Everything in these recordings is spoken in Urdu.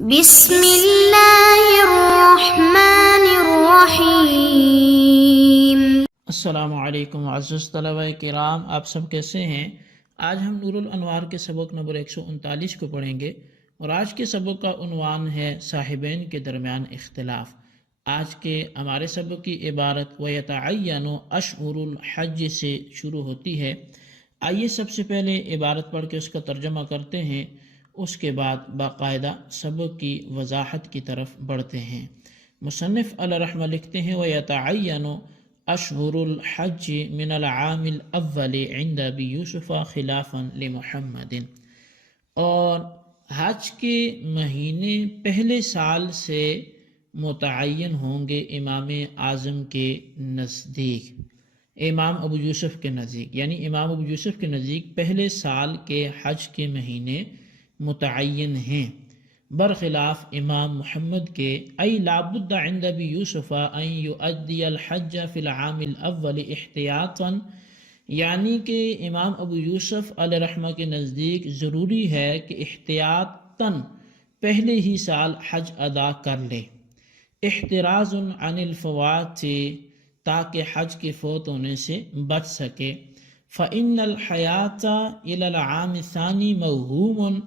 بسم اللہ الرحمن الرحیم۔ السلام علیکم معزز طلبہ کرام، آپ سب کیسے ہیں؟ آج ہم نور الانوار کے سبق نمبر 139 کو پڑھیں گے اور آج کے سبق کا عنوان ہے صاحبین کے درمیان اختلاف۔ آج کے ہمارے سبق کی عبارت وَيَتَعَيَّنُ أَشْهُرُ الْحَجِّ سے شروع ہوتی ہے۔ آئیے سب سے پہلے عبارت پڑھ کے اس کا ترجمہ کرتے ہیں، اس کے بعد باقاعدہ سبق کی وضاحت کی طرف بڑھتے ہیں۔ مصنف علیہ رحمہ لکھتے ہیں وَيَتَعَيَّنُ أَشْهُرُ الْحَجِّ مِنَ الْعَامِ الْأَوَّلِ عِنْدَ أَبِي يُوسُفَ خِلَافًا لِمُحَمَّدٍ، اور حج کے مہینے پہلے سال سے متعین ہوں گے امام اعظم کے نزدیک، امام ابو یوسف کے نزدیک، یعنی امام ابو یوسف کے نزدیک پہلے سال کے حج کے مہینے متعین ہیں، برخلاف امام محمد کے ای لابد عند ابی یوسف ان یؤدی الحج فی العام الاول احتیاطا، یعنی کہ امام ابو یوسف علیہ رحمہ کے نزدیک ضروری ہے کہ احتیاطاً پہلے ہی سال حج ادا کر لے، احتراز عن الفوات، تاکہ حج کے فوت ہونے سے بچ سکے، فإن الحیاۃ الی العام الثانی موہوم،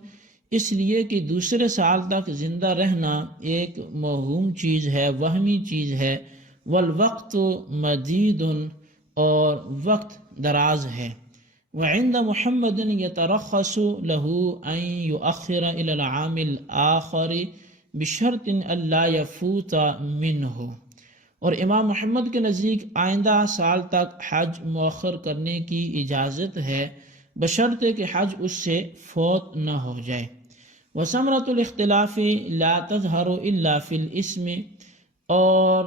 اس لیے کہ دوسرے سال تک زندہ رہنا ایک موہوم چیز ہے، وہمی چیز ہے، والوقت مدید، اور وقت دراز ہے، وعند محمد یترخص له ان یؤخر الى العام الآخر بشرط الا یفوت منہ، اور امام محمد کے نزدیک آئندہ سال تک حج مؤخر کرنے کی اجازت ہے بشرط کہ حج اس سے فوت نہ ہو جائے۔ وثمرۃ الاختلاف لا تظہر الا فی الاسم، اور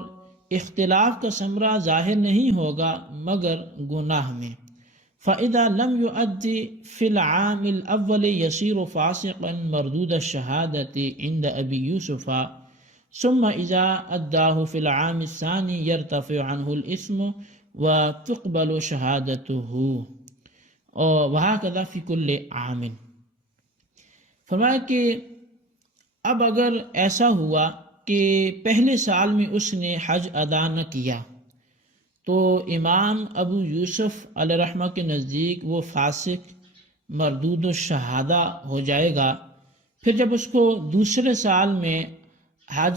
اختلاف کا ثمرہ ظاہر نہیں ہوگا مگر گناہ میں، فإذا لم يؤدي في العام الأول يصير فاسقا مردود الشهادة عند أبي يوسف، ثم إذا أداه في العام الثاني يرتفع عنه الاسم وتقبل شهادته، وهكذا في كل عام۔ فرمایا کہ اب اگر ایسا ہوا کہ پہلے سال میں اس نے حج ادا نہ کیا تو امام ابو یوسف علیہ رحمہ کے نزدیک وہ فاسق مردود الشہادہ ہو جائے گا، پھر جب اس کو دوسرے سال میں حج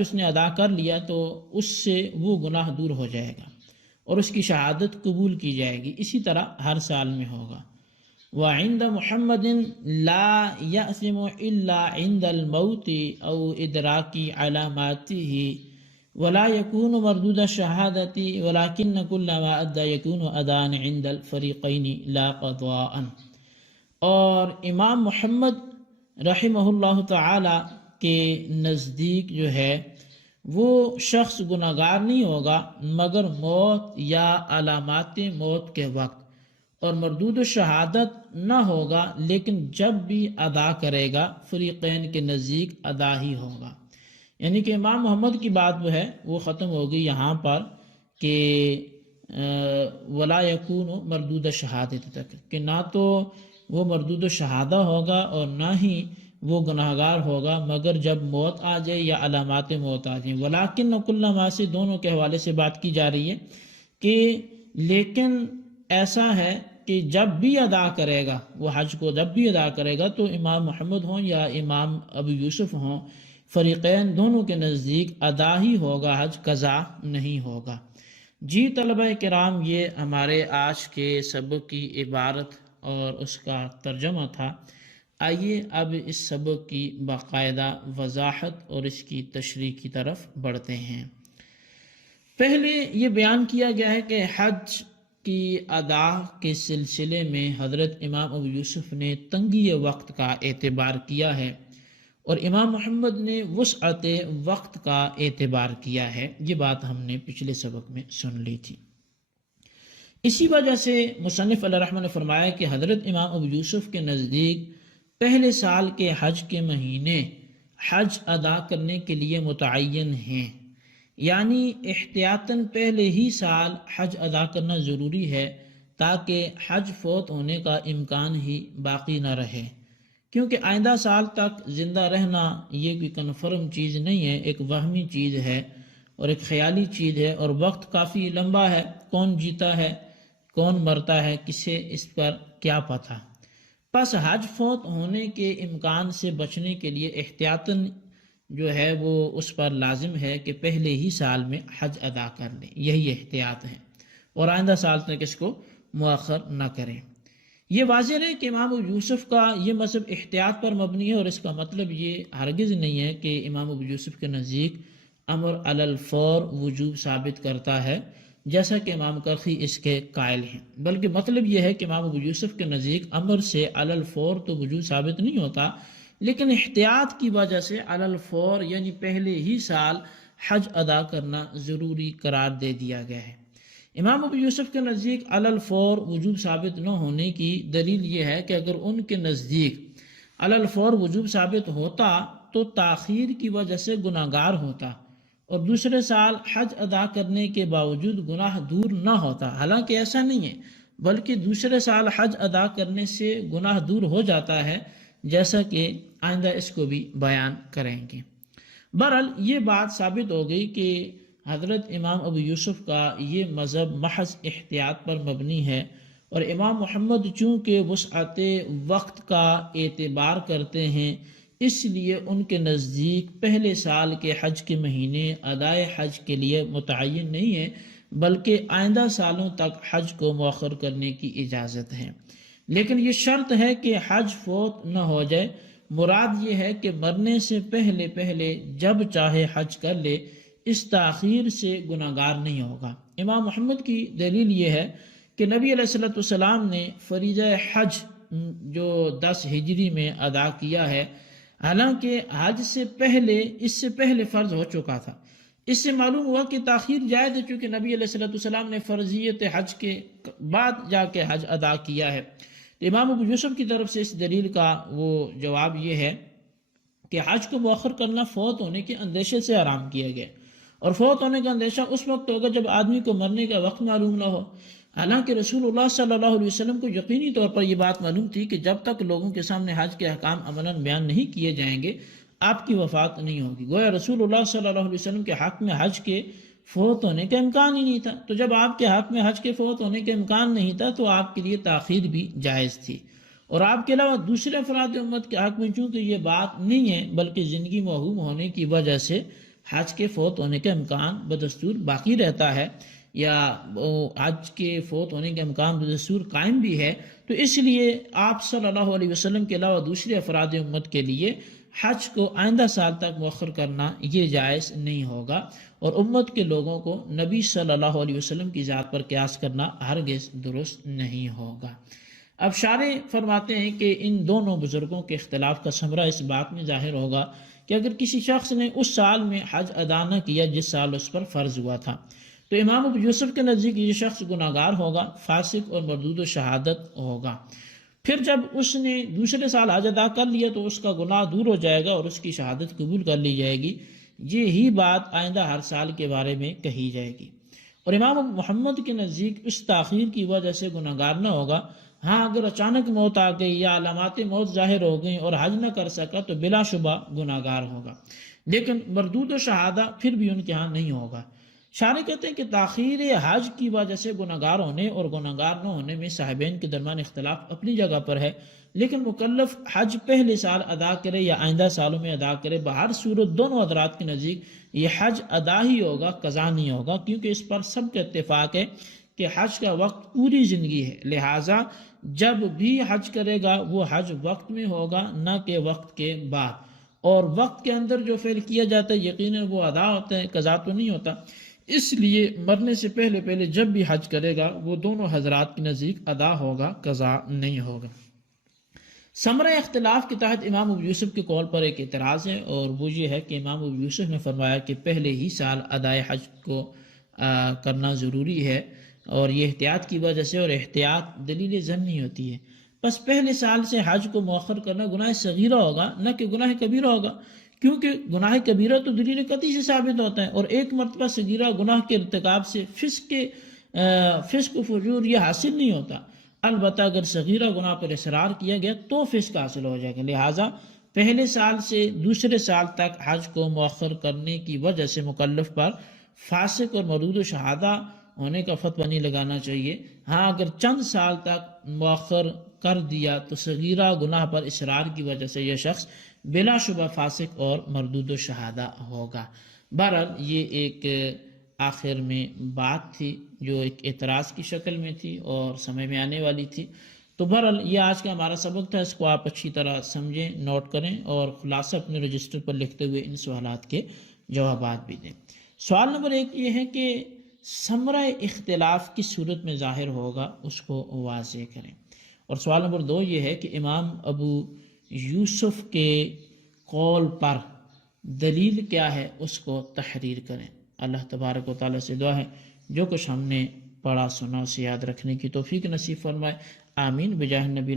اس نے ادا کر لیا تو اس سے وہ گناہ دور ہو جائے گا اور اس کی شہادت قبول کی جائے گی، اسی طرح ہر سال میں ہوگا۔ وعند محمد لا يأثم الا عند الموت او ادراک علاماته ولا يكون مردود الشهادة ولكن كل ما ادى يكون اداء عند الفريقين لا قضاء، اور امام محمد رحمہ اللہ تعالی کے نزدیک جو ہے وہ شخص گناہگار نہیں ہوگا مگر موت یا علامات موت کے وقت، اور مردود الشہادت نہ ہوگا لیکن جب بھی ادا کرے گا فریقین کے نزدیک ادا ہی ہوگا، یعنی کہ امام محمد کی بات جو ہے وہ ختم ہوگی یہاں پر کہ ولا یکون مردود الشہادت تک، کہ نہ تو وہ مردود الشہادہ ہوگا اور نہ ہی وہ گناہگار ہوگا مگر جب موت آ جائے یا علامات موت آ جائیں۔ ولیکن کل ما سے دونوں کے حوالے سے بات کی جا رہی ہے کہ لیکن ایسا ہے کہ جب بھی ادا کرے گا وہ حج کو، جب بھی ادا کرے گا تو امام محمد ہوں یا امام ابو یوسف ہوں، فریقین دونوں کے نزدیک ادا ہی ہوگا، حج قضا نہیں ہوگا۔ جی طلبہ کرام، یہ ہمارے آج کے سبق کی عبارت اور اس کا ترجمہ تھا۔ آئیے اب اس سبق کی باقاعدہ وضاحت اور اس کی تشریح کی طرف بڑھتے ہیں۔ پہلے یہ بیان کیا گیا ہے کہ حج کی ادا کے سلسلے میں حضرت امام ابو یوسف نے تنگی وقت کا اعتبار کیا ہے اور امام محمد نے وسعت وقت کا اعتبار کیا ہے، یہ بات ہم نے پچھلے سبق میں سن لی تھی۔ اسی وجہ سے مصنف علیہ رحمہ نے فرمایا کہ حضرت امام ابو یوسف کے نزدیک پہلے سال کے حج کے مہینے حج ادا کرنے کے لیے متعین ہیں، یعنی احتیاطاً پہلے ہی سال حج ادا کرنا ضروری ہے تاکہ حج فوت ہونے کا امکان ہی باقی نہ رہے، کیونکہ آئندہ سال تک زندہ رہنا یہ کوئی کنفرم چیز نہیں ہے، ایک وہمی چیز ہے اور ایک خیالی چیز ہے، اور وقت کافی لمبا ہے، کون جیتا ہے کون مرتا ہے کسے اس پر کیا پتہ۔ پس حج فوت ہونے کے امکان سے بچنے کے لیے احتیاطاً جو ہے وہ اس پر لازم ہے کہ پہلے ہی سال میں حج ادا کر لیں، یہی احتیاط ہے، اور آئندہ سال تک اس کو مؤخر نہ کریں۔ یہ واضح ہے کہ امام ابو یوسف کا یہ مذہب احتیاط پر مبنی ہے، اور اس کا مطلب یہ ہرگز نہیں ہے کہ امام ابو یوسف کے نزدیک امر علی الفور وجوب ثابت کرتا ہے جیسا کہ امام کرخی اس کے قائل ہیں، بلکہ مطلب یہ ہے کہ امام ابو یوسف کے نزدیک امر سے علی الفور تو وجوب ثابت نہیں ہوتا، لیکن احتیاط کی وجہ سے علی الفور یعنی پہلے ہی سال حج ادا کرنا ضروری قرار دے دیا گیا ہے۔ امام ابو یوسف کے نزدیک علی الفور وجوب ثابت نہ ہونے کی دلیل یہ ہے کہ اگر ان کے نزدیک علی الفور وجوب ثابت ہوتا تو تاخیر کی وجہ سے گناہگار ہوتا، اور دوسرے سال حج ادا کرنے کے باوجود گناہ دور نہ ہوتا۔ حالانکہ ایسا نہیں ہے، بلکہ دوسرے سال حج ادا کرنے سے گناہ دور ہو جاتا ہے، جیسا کہ آئندہ اس کو بھی بیان کریں گے۔ بہرحال یہ بات ثابت ہو گئی کہ حضرت امام ابو یوسف کا یہ مذہب محض احتیاط پر مبنی ہے، اور امام محمد چونکہ وسعت وقت کا اعتبار کرتے ہیں، اس لیے ان کے نزدیک پہلے سال کے حج کے مہینے ادائے حج کے لیے متعین نہیں ہے، بلکہ آئندہ سالوں تک حج کو مؤخر کرنے کی اجازت ہے۔ لیکن یہ شرط ہے کہ حج فوت نہ ہو جائے، مراد یہ ہے کہ مرنے سے پہلے جب چاہے حج کر لے، اس تاخیر سے گناہگار نہیں ہوگا۔ امام محمد کی دلیل یہ ہے کہ نبی علیہ السلام نے فریضہ حج جو 10 ہجری میں ادا کیا ہے، حالانکہ حج سے پہلے اس سے پہلے فرض ہو چکا تھا۔ اس سے معلوم ہوا کہ تاخیر جائز ہے، چونکہ نبی علیہ السلام نے فرضیت حج کے بعد جا کے حج ادا کیا ہے۔ امام ابو یوسف کی طرف سے اس دلیل کا وہ جواب یہ ہے کہ حج کو مؤخر کرنا فوت ہونے کے اندیشے سے حرام کیا گیا، اور فوت ہونے کا اندیشہ اس وقت ہوگا جب آدمی کو مرنے کا وقت معلوم نہ ہو۔ حالانکہ رسول اللہ صلی اللہ علیہ وسلم کو یقینی طور پر یہ بات معلوم تھی کہ جب تک لوگوں کے سامنے حج کے احکام عملاً بیان نہیں کیے جائیں گے آپ کی وفات نہیں ہوگی۔ گویا رسول اللہ صلی اللہ علیہ وسلم کے حق میں حج کے فوت ہونے کا امکان ہی نہیں تھا، تو جب آپ کے حق میں حج کے فوت ہونے کا امکان نہیں تھا تو آپ کے لیے تاخیر بھی جائز تھی، اور آپ کے علاوہ دوسرے افراد امت کے حق میں چونکہ یہ بات نہیں ہے، بلکہ زندگی موہوم ہونے کی وجہ سے حج کے فوت ہونے کا امکان بدستور باقی رہتا ہے، یا حج کے فوت ہونے کا امکان بدستور قائم بھی ہے، تو اس لیے آپ صلی اللہ علیہ وسلم کے علاوہ دوسرے افراد امت کے لیے حج کو آئندہ سال تک مؤخر کرنا یہ جائز نہیں ہوگا، اور امت کے لوگوں کو نبی صلی اللہ علیہ وسلم کی ذات پر قیاس کرنا ہرگز درست نہیں ہوگا۔ اب شارح فرماتے ہیں کہ ان دونوں بزرگوں کے اختلاف کا ثمرہ اس بات میں ظاہر ہوگا کہ اگر کسی شخص نے اس سال میں حج ادا نہ کیا جس سال اس پر فرض ہوا تھا، تو امام ابو یوسف کے نزدیک یہ شخص گناہگار ہوگا، فاسق اور مردود شہادت ہوگا۔ پھر جب اس نے دوسرے سال حج ادا کر لیا تو اس کا گناہ دور ہو جائے گا اور اس کی شہادت قبول کر لی جائے گی۔ یہی بات آئندہ ہر سال کے بارے میں کہی جائے گی، اور امام ابو محمد کے نزدیک اس تاخیر کی وجہ سے گناہگار نہ ہوگا۔ ہاں اگر اچانک موت آ گئی یا علامات موت ظاہر ہو گئیں اور حج نہ کر سکا تو بلا شبہ گناہگار ہوگا، لیکن مردود و شہادہ پھر بھی ان کے ہاں نہیں ہوگا۔ شارح کہتے ہیں کہ تاخیر حج کی وجہ سے گناہگار ہونے اور گناہگار نہ ہونے میں صاحبین کے درمیان اختلاف اپنی جگہ پر ہے، لیکن مکلف حج پہلے سال ادا کرے یا آئندہ سالوں میں ادا کرے، بہر صورت دونوں حضرات کے نزدیک یہ حج ادا ہی ہوگا، قضا نہیں ہوگا، کیونکہ اس پر سب کا اتفاق ہے کہ حج کا وقت پوری زندگی ہے، لہٰذا جب بھی حج کرے گا وہ حج وقت میں ہوگا نہ کہ وقت کے بعد، اور وقت کے اندر جو فعل کیا جاتا ہے یقیناً وہ ادا ہوتا ہے، قضا تو نہیں ہوتا۔ اس لیے مرنے سے پہلے جب بھی حج کرے گا وہ دونوں حضرات کے نزدیک ادا ہوگا، قضا نہیں ہوگا۔ ثمرہ اختلاف کے تحت امام ابو یوسف کے قول پر ایک اعتراض ہے، اور وہ یہ ہے کہ امام ابو یوسف نے فرمایا کہ پہلے ہی سال ادائے حج کو کرنا ضروری ہے، اور یہ احتیاط کی وجہ سے، اور احتیاط دلیل ظنی ہوتی ہے۔ بس پہلے سال سے حج کو مؤخر کرنا گناہ صغیرہ ہوگا نہ کہ گناہ کبیرہ ہوگا، کیونکہ گناہ کبیرہ تو دلیل قطعی سے ثابت ہوتا ہے، اور ایک مرتبہ صغیرہ گناہ کے ارتکاب سے فسق و فجور یہ حاصل نہیں ہوتا۔ البتہ اگر صغیرہ گناہ پر اصرار کیا گیا تو فسق حاصل ہو جائے گا۔ لہٰذا پہلے سال سے دوسرے سال تک حج کو مؤخر کرنے کی وجہ سے مکلف پر فاسق اور مردود و شہادہ ہونے کا فتویٰ نہیں لگانا چاہیے۔ ہاں اگر چند سال تک مؤخر کر دیا تو صغیرہ گناہ پر اصرار کی وجہ سے یہ شخص بلا شبہ فاسق اور مردود و شہادہ ہوگا۔ بہرحال یہ ایک آخر میں بات تھی جو ایک اعتراض کی شکل میں تھی اور سمجھ میں آنے والی تھی۔ تو بہرحال یہ آج کا ہمارا سبق تھا، اس کو آپ اچھی طرح سمجھیں، نوٹ کریں اور خلاصہ اپنے رجسٹر پر لکھتے ہوئے ان سوالات کے جوابات بھی دیں۔ سوال نمبر 1 یہ ہے کہ ثمرہ اختلاف کی صورت میں ظاہر ہوگا، اس کو واضح کریں۔ اور سوال نمبر 2 یہ ہے کہ امام ابو یوسف کے قول پر دلیل کیا ہے، اس کو تحریر کریں۔ اللہ تبارک و تعالیٰ سے دعا ہے جو کچھ ہم نے پڑھا سنا اسے یاد رکھنے کی توفیق نصیب فرمائے، آمین بجاہ نبی